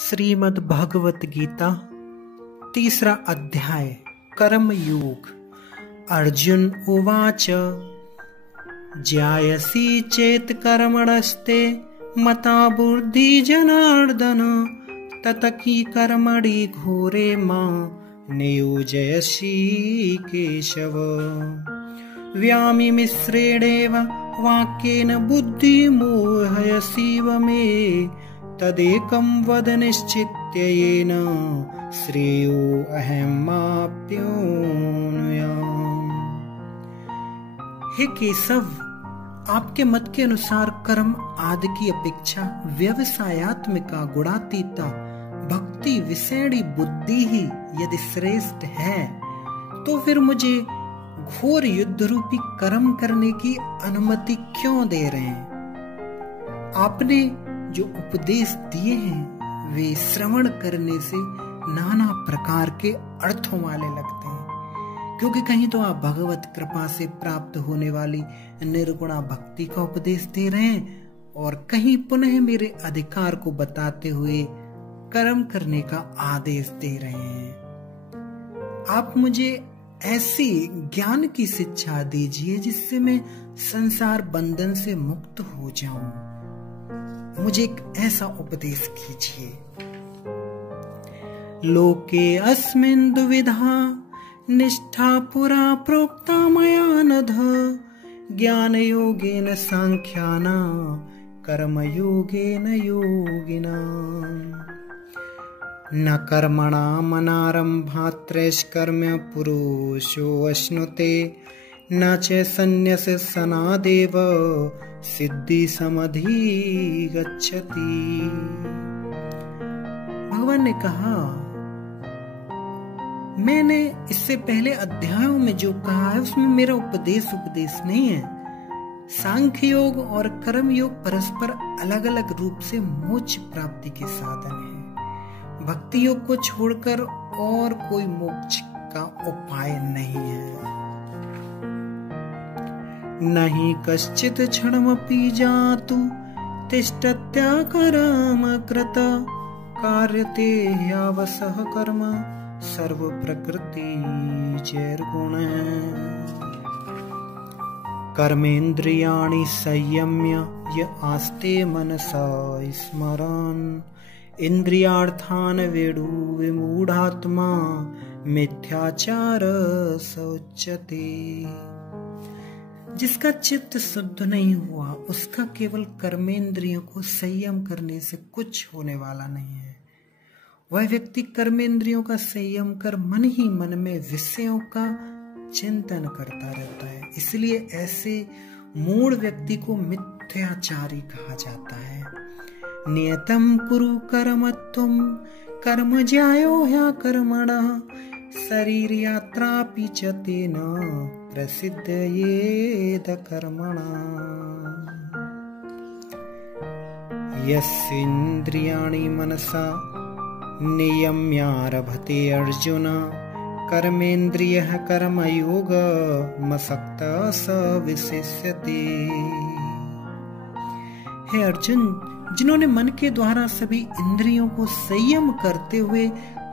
श्रीमद् भगवत गीता तीसरा अध्याय कर्म योग। अर्जुन उवाच ज्यायसि चेत् कर्मणस्ते मता बुद्धि जनार्दन ततकी कर्मणि घोरे मां नियोजयसि केशव। व्यामि मिश्रेणेव वाक्येन बुद्धि मोहयसीव मे तदेकं वद निश्चित्य येन श्रेयो अहमाप्नुयाम्। हे केशव, आपके मत के अनुसार कर्म आदि की अपेक्षा व्यवसायात्मिका गुणातीता भक्ति विषयणी बुद्धि ही यदि श्रेष्ठ है तो फिर मुझे घोर युद्ध रूपी कर्म करने की अनुमति क्यों दे रहे हैं? आपने जो उपदेश दिए हैं वे श्रवण करने से नाना प्रकार के अर्थों वाले लगते हैं, क्योंकि कहीं तो आप भगवत कृपा से प्राप्त होने वाली निर्गुणा भक्ति का उपदेश दे रहे हैं और कहीं पुनः मेरे अधिकार को बताते हुए कर्म करने का आदेश दे रहे हैं। आप मुझे ऐसी ज्ञान की शिक्षा दीजिए जिससे मैं संसार बंधन से मुक्त हो जाऊं। मुझे एक ऐसा उपदेश कीजिए। लोके अस्मिन् दुविधा निष्ठा पुरा प्रोक्ता मया नघ ज्ञान योगेन सांख्याना कर्म योगेन योगिना। न कर्मणा मनारंभात्रैष्कर्म पुरुषो अश्नुते न च संन्यास सनादेव सिद्धि समधि गच्छति। भगवान ने कहा, मैंने इससे पहले अध्यायों में जो कहा है उसमें मेरा उपदेश नहीं है। सांख्य योग और कर्म योग परस्पर अलग अलग रूप से मोक्ष प्राप्ति के साधन हैं। भक्ति योग को छोड़कर और कोई मोक्ष का उपाय नहीं है। नहीं कश्चित् क्षणमपि जातु तिष्ठत्याकर्म कृत कार्यते ह्यावसः कर्म सर्व प्रकृति जैर्गुण। कर्मेन्द्रियाणि संयम्य य आस्ते मनसा स्मरन् इंद्रियार्थान् वेडु विमूढ़ात्मा मिथ्याचार स उच्यते। जिसका चित्त शुद्ध नहीं हुआ उसका केवल कर्मेंद्रियों को संयम करने से कुछ होने वाला नहीं है। वह व्यक्ति कर्मेंद्रियों का संयम कर मन ही मन में विषयों का चिंतन करता रहता है। इसलिए ऐसे मूढ़ व्यक्ति को मिथ्याचारी कहा जाता है। नियतम कुरु कर्म तुम कर्म ज्यायो ह्या कर्मणः शरीर यात्रा पीचते न प्रसिद्ध येद कर्मणा। यस्येन्द्रियाणि मनसा नियम्यारभते अर्जुन कर्मेन्द्रियः कर्मयोगमसक्तः स विशिष्यते। हे अर्जुन, जिन्होंने मन के द्वारा सभी इंद्रियों को संयम करते हुए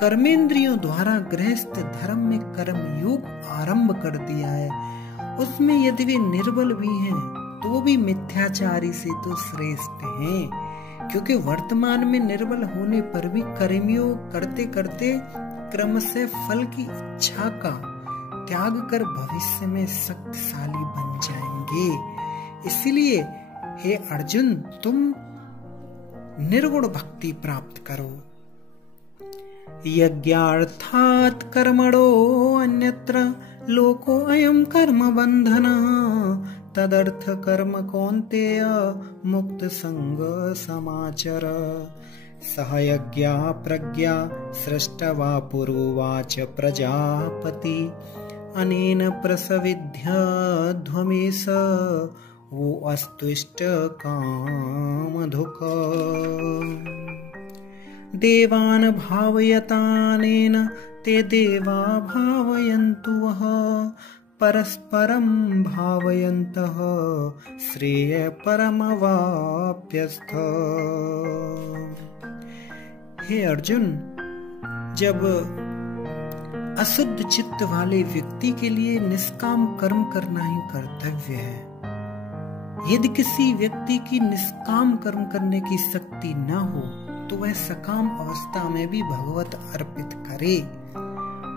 कर्मेंद्रियों द्वारा गृहस्थ धर्म में कर्म योग आरंभ कर दिया है, उसमें यदि वे निर्बल भी हैं तो वो भी मिथ्याचारी से तो श्रेष्ठ हैं, क्योंकि वर्तमान में निर्बल होने पर भी कर्मयोग करते करते क्रम से फल की इच्छा का त्याग कर भविष्य में शक्तिशाली बन जाएंगे। इसलिए हे अर्जुन, तुम निर्गुण भक्ति प्राप्त करो। यज्ञार्थात् कर्मणो अन्यत्र लोको अयं कर्म बंधनः तदर्थ कर्म कौन्तेय मुक्त संग समाचर। सह यज्ञा प्रज्ञा सृष्टवा पुरोवाच प्रजापति अनेन प्रसविध्य ध्वमेश वो अस्तुष्ट कामधुक। देवान् भावयतानेन ते देवा भावयन्तु वः परस्परं भावयन्तः श्रेय परमवाप्यस्थ। हे अर्जुन, जब अशुद्ध चित्त वाले व्यक्ति के लिए निष्काम कर्म करना ही कर्तव्य है। यदि किसी व्यक्ति की निष्काम कर्म करने की शक्ति न हो तो वह सकाम अवस्था में भी भगवत अर्पित करे।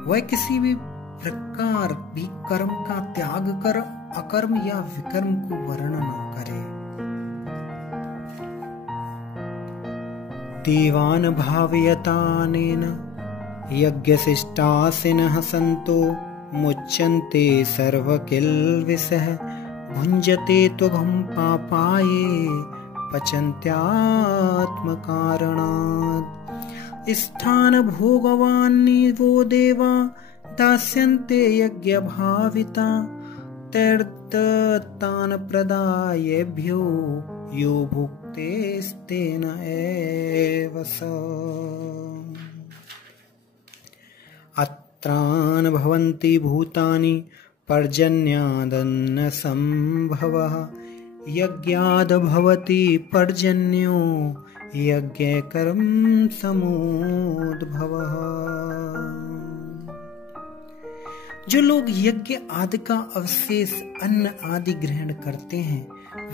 वह किसी भी प्रकार भी कर्म का त्याग कर अकर्म या विकर्म को वर्ण न करे। देवान भावयतानेन यज्ञशिष्टासिनः सन्तो मुच्यन्ते सर्वकिल्बिषः भुञ्जते त्वघं पापाये पचन्त्यात्मकारणात्। स्थान भोगवान्निवो देवा दास्यन्ते यज्ञभाविता तैर्तान् प्रदायेभ्यो यो भुक्तेस्तेन एव स। अत्रान् भवन्ति भूतानि पर्जन्यादन्न संभवः यज्ञाद् भवति पर्जन्यो यज्ञे कर्म समुद्भवः। जो लोग यज्ञ आदि का अवशेष अन्न आदि ग्रहण करते हैं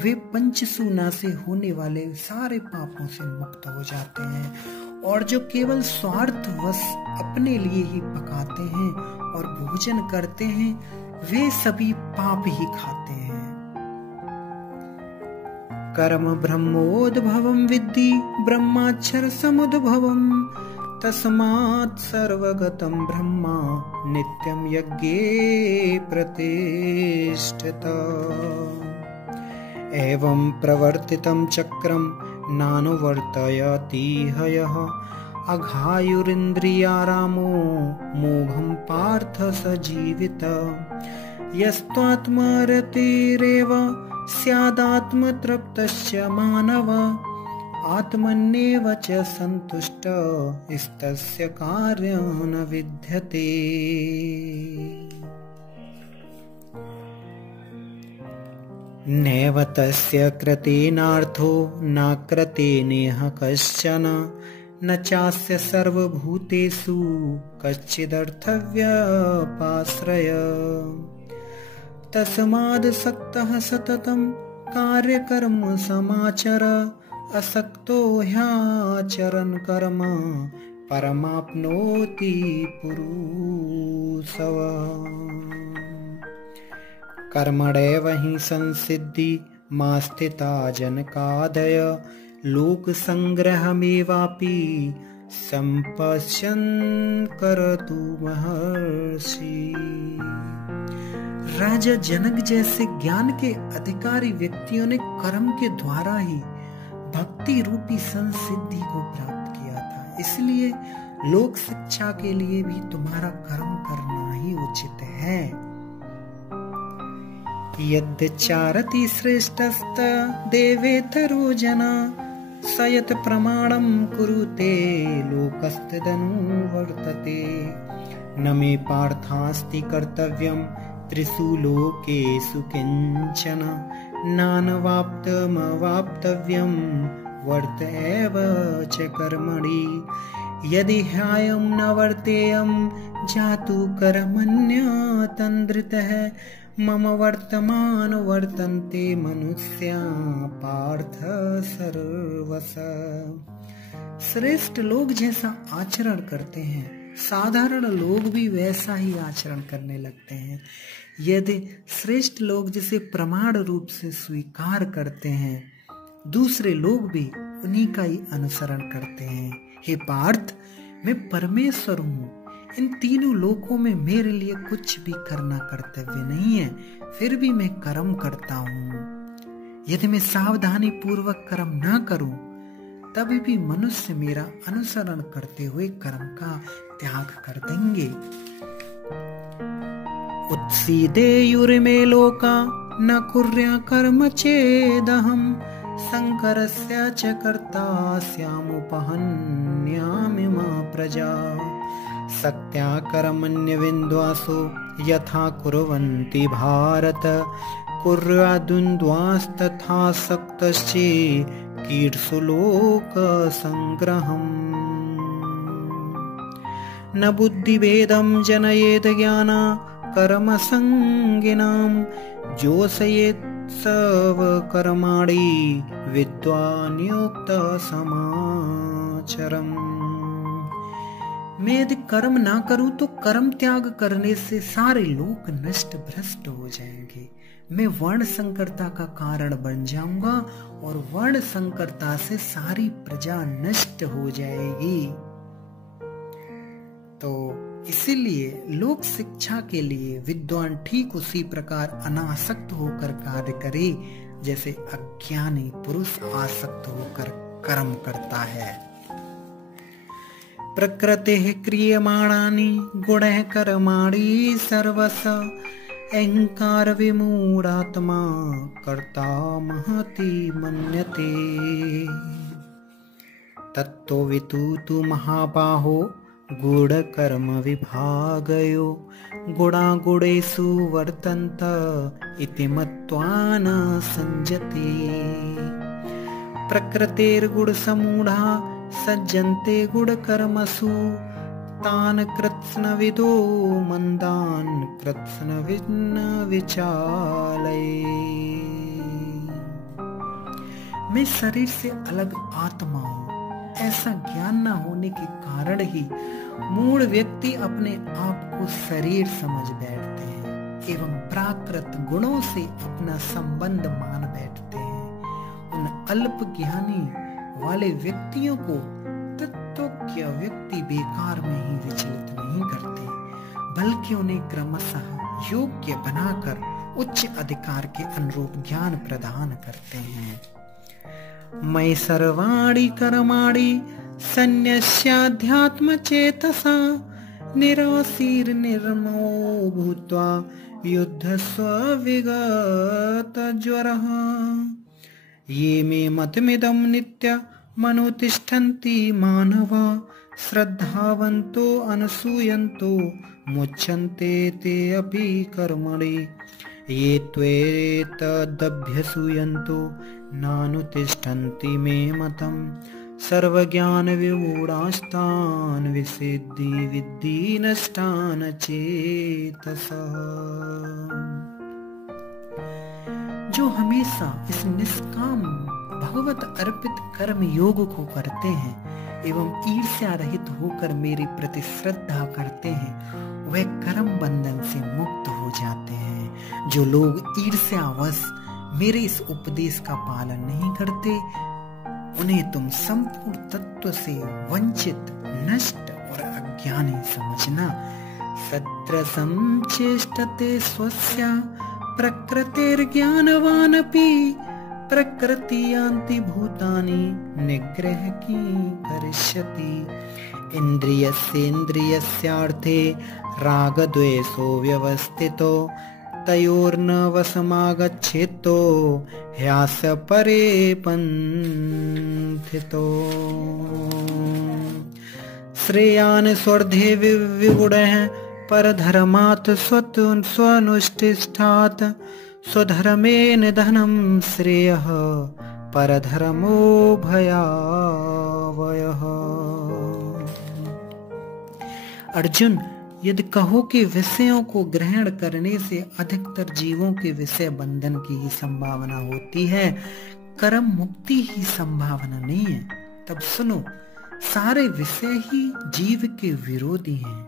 वे पंचसूना से होने वाले सारे पापों से मुक्त हो जाते हैं। और जो केवल स्वार्थवश अपने लिए ही पकाते हैं और भोजन करते हैं वे सभी पाप ही खाते हैं। कर्म ब्रह्मोद्भवं विद्धि ब्रह्माक्षर समुद्भवम् तस्मात् सर्वगतं ब्रह्मा नित्यं यज्ञे प्रतिष्ठित। एवं प्रवर्तितं चक्रं नानुवर्तयति ह्यः अघायुरिन्द्रियारामो मोघं पार्थ स जीवित। यस्त्वात्मरतिरेव स्यादात्मतृप्तस्य मानव आत्मन्येव च सन्तुष्ट इस्तस्य कार्यं न विद्यते। नैव तस्य कृतेनार्थो न कृतेनेह कश्चन न चास्य सर्वभूतेषु कश्चिदर्थव्यपाश्रय। तस्मादसक्तः सततं कार्यकर्म समाचर असक्तो ह्याचरन् कर्म परमाप्नोति पुरुषः। कर्मणैव हि संसिद्धि मा स्थिता जनकादय लोक संग्रहमेवापि संपश्यन् करतु महर्षि। राजा जनक जैसे ज्ञान के अधिकारी व्यक्तियों ने कर्म के द्वारा ही भक्ति रूपी संसिद्धि को प्राप्त किया था। इसलिए लोक शिक्षा के लिए भी तुम्हारा कर्म करना ही उचित है। यद्चारति श्रेष्ठस्त देवेतरो जना सयत प्रमाणं कुरुते लोकस्तदनु वर्तते। न मे पार्थास्ति कर्तव्यं त्रिषु लोकेषु किंचन नानवाप्तमवाप्तव्यं वर्त एव च कर्मणि। यदि ह्यायं न वर्तेयं जातु कर्मण्यतन्द्रितः मम वर्तमान वर्तन्ते मनुष्या पार्थ सर्वश। श्रेष्ठ लोग जैसा आचरण करते हैं साधारण लोग भी वैसा ही आचरण करने लगते हैं। यदि श्रेष्ठ लोग जिसे प्रमाण रूप से स्वीकार करते हैं दूसरे लोग भी उन्हीं का ही अनुसरण करते हैं। हे पार्थ, मैं परमेश्वर हूँ। इन तीनों लोकों में मेरे लिए कुछ भी करना कर्तव्य नहीं है, फिर भी मैं कर्म करता हूँ। यदि मैं सावधानी पूर्वक कर्म ना करूं तभी भी मनुष्य मेरा अनुसरण करते हुए कर्म का त्याग कर देंगे। उत्सीदेयुर्मे लोका न कुर्या कर्म चेदहम् शंकरस्य च कर्ता स्यामुपहन्यामि मा प्रजा। सक्त्या कर्मण्यविन्द्वासो यथा कुर्वन्ति भारत कुर्याद्वन्द्वास्तथा सक्तश्चे कीर्षु लोक संग्रहम्। न बुद्धिभेदं जनयेत ज्ञान कर्म संगिनाम जोषयेत सब कर्माणि विद्वान् युक्त समाचरम। मैं यदि कर्म ना करूं तो कर्म त्याग करने से सारे लोग नष्ट भ्रष्ट हो जाएंगे। मैं वर्ण संकरता का कारण बन जाऊंगा और वर्ण संकरता से सारी प्रजा नष्ट हो जाएगी। तो इसीलिए लोक शिक्षा के लिए विद्वान ठीक उसी प्रकार अनासक्त होकर कार्य करे जैसे अज्ञानी पुरुष आसक्त होकर कर्म करता है। प्रकृतेः क्रियमाणानि गुणैः कर्माणि सर्वश अहंकार विमूढ़ात्मा कर्ता महति मन्यते। तत्त्ववितु महाबाहो गुण कर्म विभागयो गुणागुणेषु वर्तन्त इति मत्वा न संजते। प्रकृतेर्गुण समूढ़ा सज्जन्ते गुण कर्मसु तान कृत्स्नविदो मंदान कृत्स्नविन्न विचालये। मैं शरीर से अलग आत्मा हूँ ऐसा ज्ञान न होने के कारण ही मूढ़ व्यक्ति अपने आप को शरीर समझ बैठते हैं एवं प्राकृत गुणों से अपना संबंध मान बैठते हैं। उन अल्प ज्ञानी वाले व्यक्तियों को तत्वज्ञ व्यक्ति बेकार में ही विचलित नहीं करते, बल्कि उन्हें क्रमशः योग्य बनाकर उच्च अधिकार के अनुरूप ज्ञान प्रदान करते हैं। मयि सर्वाणि कर्माणि सन्न्यस्याध्यात्म चेतसा निराशीर निर्ममो भूत्वा युद्धस्व विगत ज्वरः। ये मे मतमिदं नित्यमनुतिष्ठन्ति मानवा श्रद्धावन्तो अनसूयन्तो मुच्यन्ते ते अपि कर्मणि। ये त्वेतदभ्यसूयन्तो नानुतिष्ठन्ति मे मतम् सर्वज्ञान विमूढ़ास्तान् विसिद्धि विद्धि नष्टान् चेतसः। जो हमेशा इस निष्काम भगवत अर्पित कर्म योग को करते हैं एवं ईर्ष्या रहित होकर मेरे प्रति श्रद्धा करते हैं वह कर्म बंधन से मुक्त हो जाते हैं। जो लोग ईर्ष्यावश मेरे इस उपदेश का पालन नहीं करते उन्हें तुम संपूर्ण तत्व से वंचित नष्ट और अज्ञानी समझना। सत्रसं चेष्टते स्वस्य प्रकृतिर्ज्ञानवानपि प्रकृति यान्ति भूतानि निग्रह की करिष्यति। इन्द्रियस्येन्द्रियस्यार्थे रागद्वेषो व्यवस्थितो तयोर्न वशमागच्छेतो ह्यास्य परे पंथितो। श्रेयान् स्वर्धे विगुणः परधर्मात् स्वनुष्ठिष्ठात् स्वधर्मेण धनं श्रेयः परधर्मो भयावहः। अर्जुन, यदि कहो कि विषयों को ग्रहण करने से अधिकतर जीवों के विषय बंधन की ही संभावना होती है, कर्म मुक्ति ही संभावना नहीं है, तब सुनो, सारे विषय ही जीव के विरोधी हैं।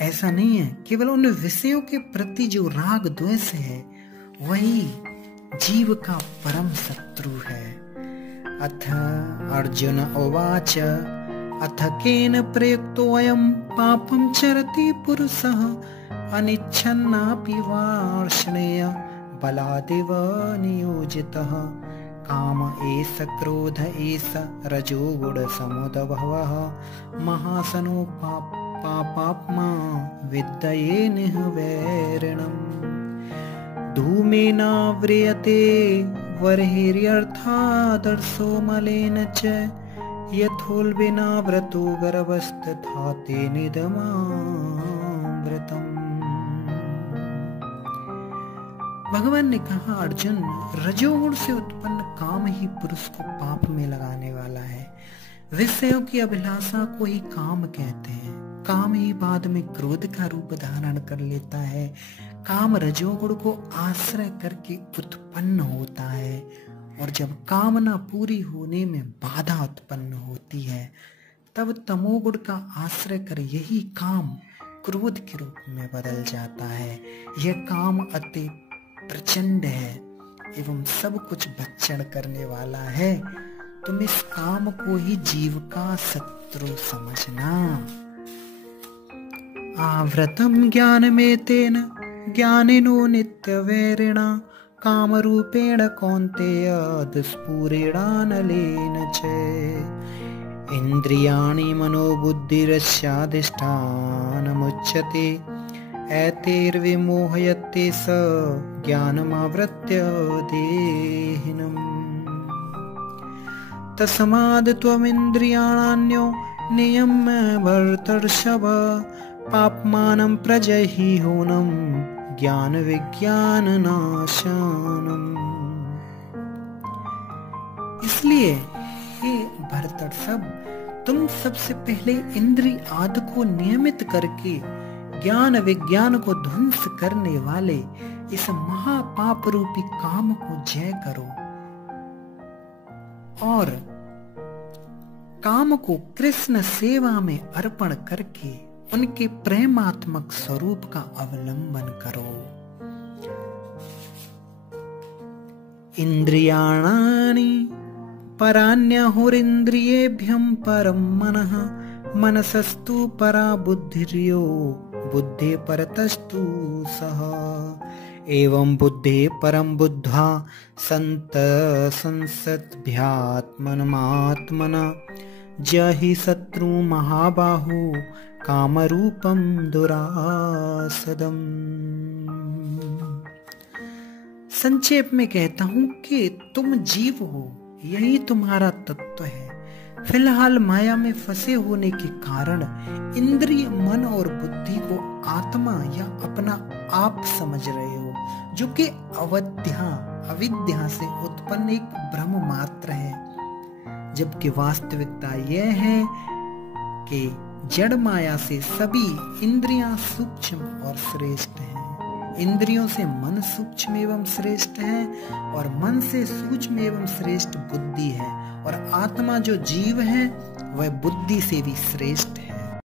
ऐसा नहीं है, केवल उन विषयों के प्रति जो राग द्वेष है वही जीव का परम शत्रु है। अथ अर्जुन उवाच अथ केन प्रयुक्तो अयं पापं चरति पुरुषः अनिच्छन्नापि वार्ष्णेय बलादेव नियोजितः। काम एष क्रोध एष रजोगुण समुद्भवः महासनो पापात्मा विद्ये निःवैरिणम्। धूमेनाव्रियते वर्हिर्यर्थादर्शो मलेन च यथोल्बेनाव्रतो गर्भस्तथा तेनेदमाव्रतम्। भगवान ने कहा, अर्जुन, रजोगुण से उत्पन्न काम ही पुरुष को पाप में लगाने वाला है। विषयों की अभिलाषा को ही काम कहते हैं काम ही बाद में क्रोध का रूप धारण कर लेता है। काम रजोगुण को आश्रय करके उत्पन्न होता है, और जब कामना पूरी होने में बाधा उत्पन्न होती है तब तमोगुण का आश्रय कर यही काम क्रोध के रूप में बदल जाता है। यह काम अति प्रचंड है एवं सब कुछ भक्षण करने वाला है। तुम इस काम को ही जीव का शत्रु समझना। आवृतम ज्ञान में तेन ज्ञानिनो नित्य वैरिणा काम रूपेण कौन्तेय दुष्पूरेणानलेन च इंद्रियाणि मनोबुद्धिरस्याधिष्ठानमुच्यते एतैर्विमोहयते स ज्ञानमावृत्य देहिनम् तस्माद् त्वमिन्द्रियाण्यो नियम्य भर्तर्षभ पाप्मानं प्रजहि हूनं ज्ञान विज्ञान नाशनम्। इसलिए हे भरतर्षभ, तुम सबसे पहले इंद्रिय आदि को नियमित करके ज्ञान विज्ञान को ध्वंस करने वाले इस महापाप रूपी काम को जय करो, और काम को कृष्ण सेवा में अर्पण करके उनके प्रेमात्मक स्वरूप का अवलंबन करो। इंद्रियाणानि परान्यहुरिन्द्रियेभ्यं परं मनः मनसस्तु परा बुद्धिर्यो बुद्धे परतस्तु सः एवं बुद्धे परं बुद्ध्वा संसद्भ्यात्मनमात्मना जहि शत्रु महाबाहु कामरूपम दुरासदम्। संक्षेप में कहता हूं कि तुम जीव हो, यही तुम्हारा तत्व है। फिलहाल माया में फंसे होने के कारण इंद्रिय, मन और बुद्धि को आत्मा या अपना आप समझ रहे हो, जो कि अविद्या से उत्पन्न एक भ्रम मात्र है। जबकि वास्तविकता यह है कि जड़ माया से सभी इंद्रियां सूक्ष्म और श्रेष्ठ हैं। इंद्रियों से मन सूक्ष्म एवं श्रेष्ठ है, और मन से सूक्ष्म एवं श्रेष्ठ बुद्धि है, और आत्मा जो जीव है वह बुद्धि से भी श्रेष्ठ है।